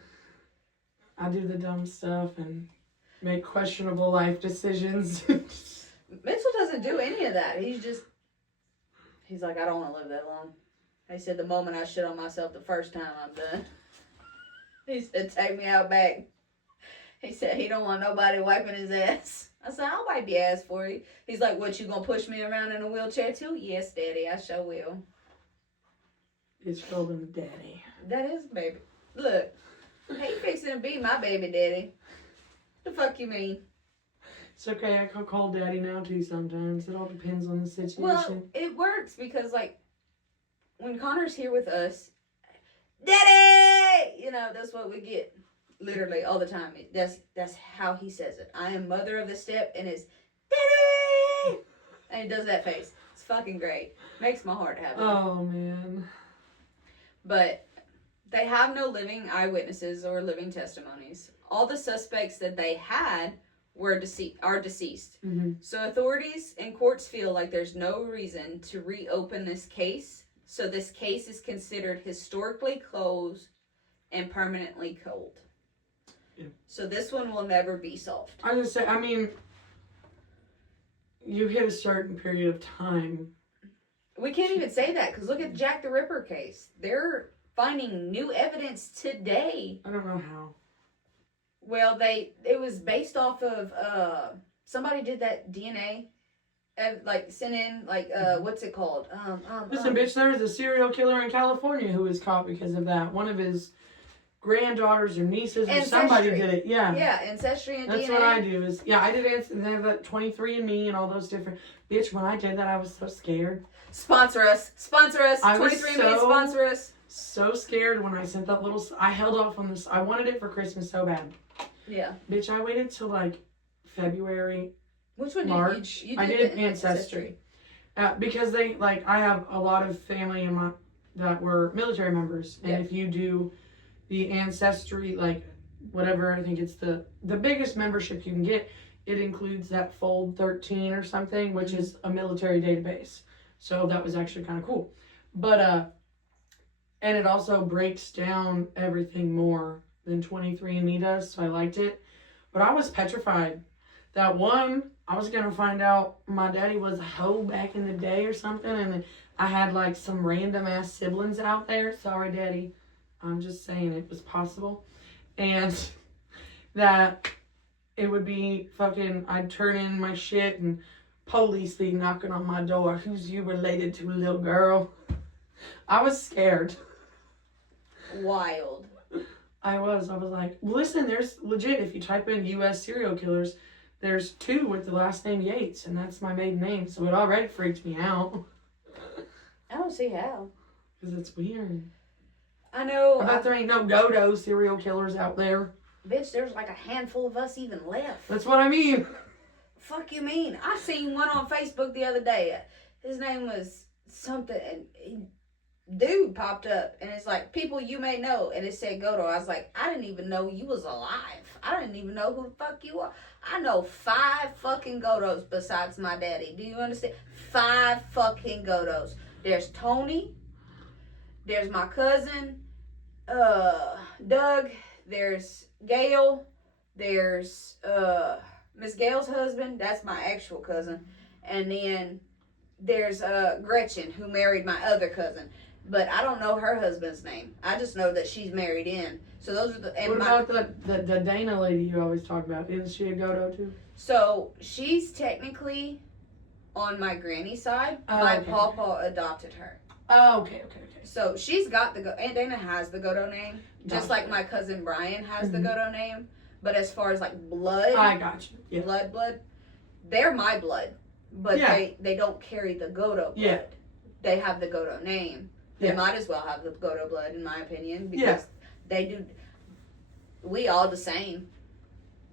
I do the dumb stuff and make questionable life decisions. Mitchell doesn't do any of that. He's like, I don't want to live that long. He said, the moment I shit on myself the first time, I'm done. He said, take me out back. He said, he don't want nobody wiping his ass. I said, I'll wipe your ass for you. He's like, what, you gonna push me around in a wheelchair too? Yes, Daddy, I sure will. It's called him Daddy. That is, baby. Look, he fixing to be my baby daddy. The fuck you mean? It's okay, I can call Daddy now too sometimes. It all depends on the situation. Well, it works because, like, when Connor's here with us, Daddy! You know, that's what we get. Literally, all the time. That's how he says it. I am mother of the step, and it's, Daddy! And he does that face. It's fucking great. Makes my heart happy. Oh, man. But they have no living eyewitnesses or living testimonies. All the suspects that they had are deceased. Mm-hmm. So authorities and courts feel like there's no reason to reopen this case. So this case is considered historically closed and permanently cold. Yeah. So this one will never be solved. I just say, I mean, you hit a certain period of time. We can't even say that because look at Jack the Ripper case. They're finding new evidence today. I don't know how. Well, it was based off of somebody did that DNA, like sent in like what's it called? Listen, bitch, there was a serial killer in California who was caught because of that. One of his granddaughters or nieces or somebody did it. Yeah. Yeah, ancestry and That's DNA. what I do. I did it, and they have that 23andMe and all those different. Bitch, when I did that, I was so scared. Sponsor us. 23andMe, sponsor us. So scared when I sent that little. I held off on this. I wanted it for Christmas so bad. Yeah. Bitch, I waited till like February. Which one March. did you I did Ancestry. Because they like I have a lot of family in my that were military members, and if you do the Ancestry, like whatever, I think it's the biggest membership you can get. It includes that Fold 13 or something, which is a military database. So that was actually kind of cool. But and it also breaks down everything more than 23andMe does, so I liked it. But I was petrified that one, I was going to find out my daddy was a hoe back in the day or something, and then I had like some random ass siblings out there. Sorry, Daddy. I'm just saying it was possible. And that it would be fucking, I'd turn in my shit and police be knocking on my door. Who's you related to, little girl? I was scared. Wild. I was like, listen, there's legit, if you type in U.S. serial killers, there's 2 with the last name Yates, and that's my maiden name, so it already freaked me out. I don't see how. Because it's weird. I know. I bet there ain't no dodo serial killers out there. Bitch, there's like a handful of us even left. That's what I mean. Fuck you mean? I seen one on Facebook the other day. His name was something, and dude popped up, and it's like, people you may know, and it said Godo. I was like, I didn't even know you was alive. I didn't even know who the fuck you are. I know 5 fucking Godos besides my daddy. Do you understand? 5 fucking Godos. There's Tony. There's my cousin, Doug. There's Gail. There's Miss Gail's husband. That's my actual cousin. And then there's Gretchen, who married my other cousin. But I don't know her husband's name. I just know that she's married in. So those are the. And what about the Dana lady you always talk about? Isn't she a Godo too? So she's technically on my granny side. My pawpaw adopted her. Oh, okay. So she's got Aunt Dana has the Godo name, just like my cousin Brian has the Godo name. But as far as like blood, I got you. Yeah. Blood, they're my blood, but they don't carry the Godo blood. Yeah. They have the Godo name. They might as well have the Godo blood, in my opinion, because they do. We all the same.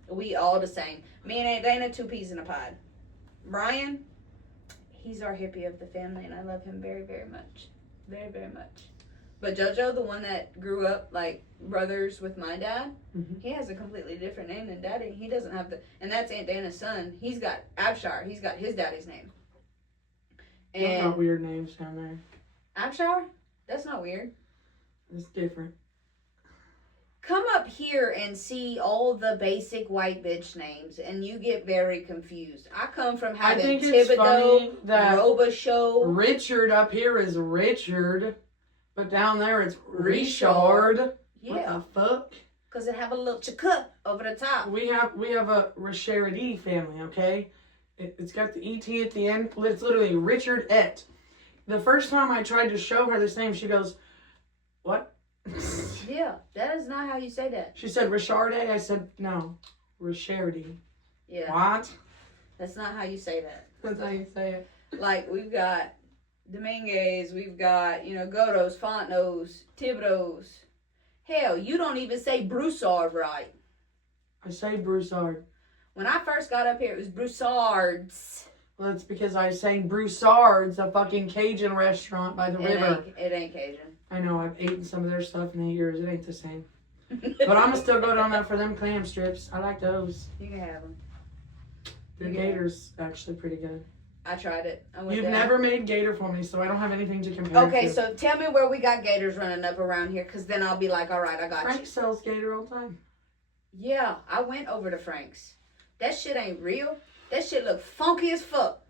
We all the same. Me and Aunt Dana, 2 peas in a pod. Brian, he's our hippie of the family, and I love him very, very much. Very, very much. But JoJo, the one that grew up like brothers with my dad, he has a completely different name than Daddy. He doesn't have and that's Aunt Dana's son. He's got Abshar. He's got his daddy's name. And got weird names down there. Abshar? That's not weird. It's different. Come up here and see all the basic white bitch names, and you get very confused. I come from having Thibodeau, Robichaux. Richard up here is Richard, but down there it's Richard. Yeah. What the fuck? Because it have a little chaka over the top. We have a Richardy family, okay? It's got the ET at the end. It's literally Richard Et. The first time I tried to show her this name, she goes, "What?" Yeah, that is not how you say that. She said Richarde. I said, no, Richardy. Yeah. What? That's not how you say that. That's how you say it. Like, we've got Dominguez, we've got, Godos, Fontenot's, Thibodeau's. Hell, you don't even say Broussard right. I say Broussard. When I first got up here, it was Broussard's. Well, that's because I sang Broussard's, a fucking Cajun restaurant by the river. It ain't Cajun. I know, I've eaten some of their stuff in the years. It ain't the same. But I'm going to still go down there for them clam strips. I like those. You can have them. The gator's actually pretty good. I tried it. You've never made gator for me, so I don't have anything to compare Okay, to. so tell me where we got gators running up around here, because then I'll be like, all right, I got Frank sells gator all the time. Yeah, I went over to Frank's. That shit ain't real. That shit look funky as fuck.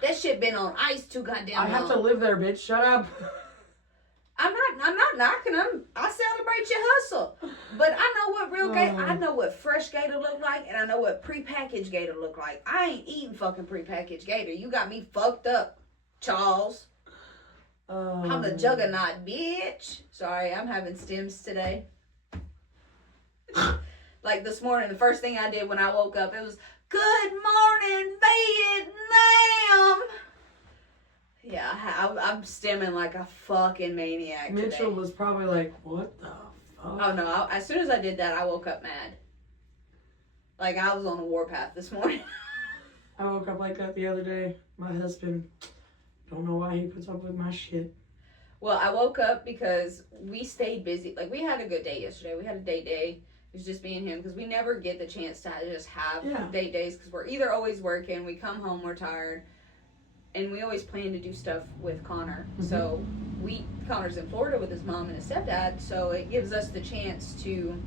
That shit been on ice too goddamn long. I have to live there, bitch. Shut up. I'm not knocking them. I celebrate your hustle. But I know what real gator, I know what fresh gator look like, and I know what prepackaged gator look like. I ain't eating fucking prepackaged gator. You got me fucked up, Charles. I'm the juggernaut, bitch. Sorry, I'm having stims today. Like this morning, the first thing I did when I woke up, it was, "Good morning, Vietnam." Yeah, I'm stimming like a fucking maniac Mitchell today. was probably like, what the fuck? Oh no, as soon as I did that, I woke up mad. Like I was on a warpath this morning. I woke up like that the other day. My husband, don't know why he puts up with my shit. Well, I woke up because we stayed busy. Like we had a good day yesterday. We had a date day. It was just me and him because we never get the chance to just have date days because we're either always working, we come home, we're tired. And we always plan to do stuff with Connor. Mm-hmm. So Connor's in Florida with his mom and his stepdad, so it gives us the chance to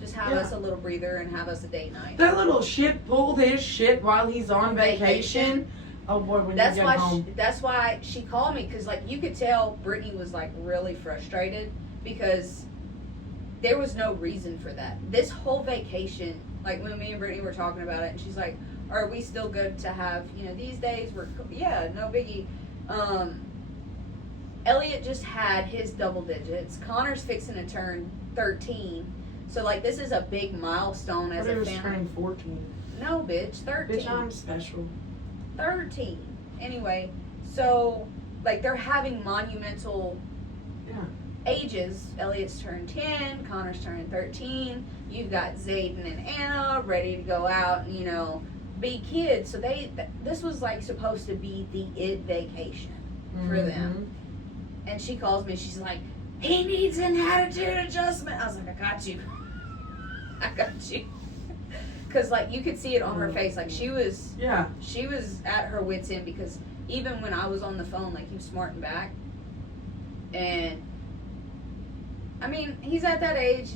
just have us a little breather and have us a date night. That little shit pulled his shit while he's on vacation. Oh boy, when you get home. That's why she called me, because like you could tell Brittany was like really frustrated because there was no reason for that. This whole vacation, like when me and Brittany were talking about it, and she's like, "Are we still good to have, these days?" No biggie. Elliot just had his double digits. Connor's fixing to turn 13. So, like, this is a big milestone as a family. Turning 14. No, bitch, 13. Bitch, I'm special. 13. Anyway, so, like, they're having monumental ages. Elliot's turned 10. Connor's turning 13. You've got Zayden and Anna ready to go out and, be kids. So this was like supposed to be the vacation for them. And she calls me. She's like, he needs an attitude adjustment. I was like, I got you. I got you. Because, like, you could see it on her face. Like, she was at her wit's end, because even when I was on the phone, like, he was smarting back. And, I mean, he's at that age.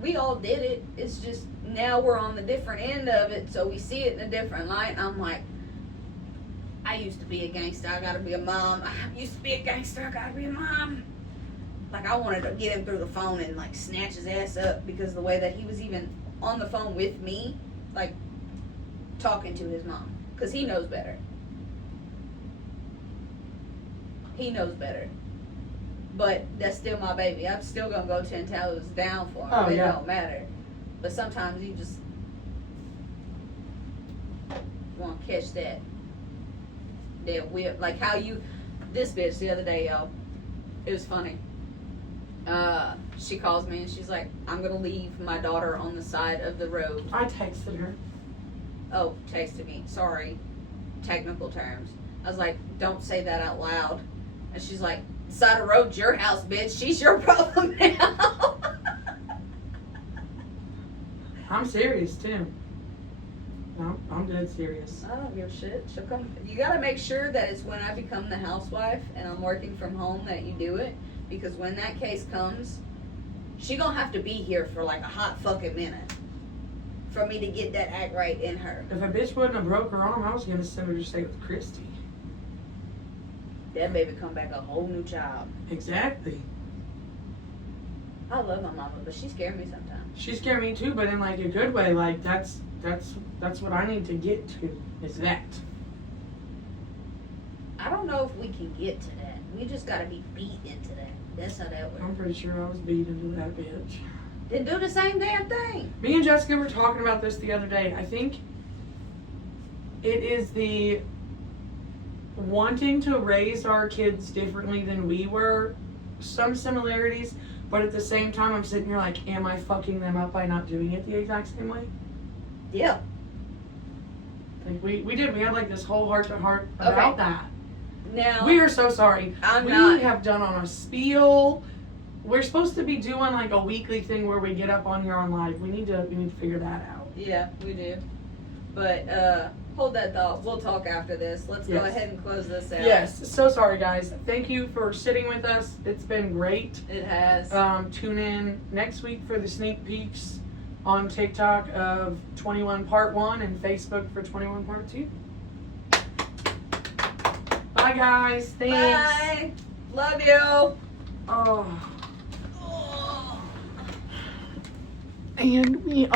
We all did it. It's just now we're on the different end of it, so we see it in a different light. And I'm like, I used to be a gangster. I gotta be a mom. I used to be a gangster. I gotta be a mom. Like, I wanted to get him through the phone and, like, snatch his ass up, because the way that he was even on the phone with me, like, talking to his mom. Because he knows better. He knows better. But that's still my baby. I'm still going to go 10 toes down for him. Oh, it yeah. don't matter. But sometimes you just want to catch that whip. Like how this bitch the other day, y'all. It was funny. She calls me and she's like, I'm going to leave my daughter on the side of the road. I texted her. Oh, texted me. Sorry. Technical terms. I was like, don't say that out loud. And she's like, side of the road's your house, bitch. She's your problem now. I'm serious, too. No, I'm dead serious. I don't give a shit. She'll come. You got to make sure that it's when I become the housewife and I'm working from home that you do it. Because when that case comes, she gonna have to be here for like a hot fucking minute for me to get that act right in her. If a bitch wouldn't have broke her arm, I was gonna send her to stay with Christy. That baby come back a whole new child. Exactly. I love my mama, but she scared me sometimes. She scared me too, but in like a good way. Like that's what I need to get to. Is that? I don't know if we can get to that. We just gotta be beat into that. That's how that works. I'm pretty sure I was beat into that bitch. Then do the same damn thing. Me and Jessica were talking about this the other day. I think it is the wanting to raise our kids differently than we were. Some similarities, but at the same time, I'm sitting here like, am I fucking them up by not doing it the exact same way? Yeah. Like we did. We had like this whole heart to heart about that. Now We are so sorry. I'm we not. have done on a spiel. We're supposed to be doing like a weekly thing where we get up on here on live. We need to figure that out. Yeah, we do. But hold that thought. We'll talk after this. Let's go ahead and close this out. Yes. So sorry, guys. Thank you for sitting with us. It's been great. It has. Tune in next week for the sneak peeks on TikTok of 21 Part 1 and Facebook for 21 Part 2. Bye, guys. Thanks. Bye. Love you. Oh. And we are.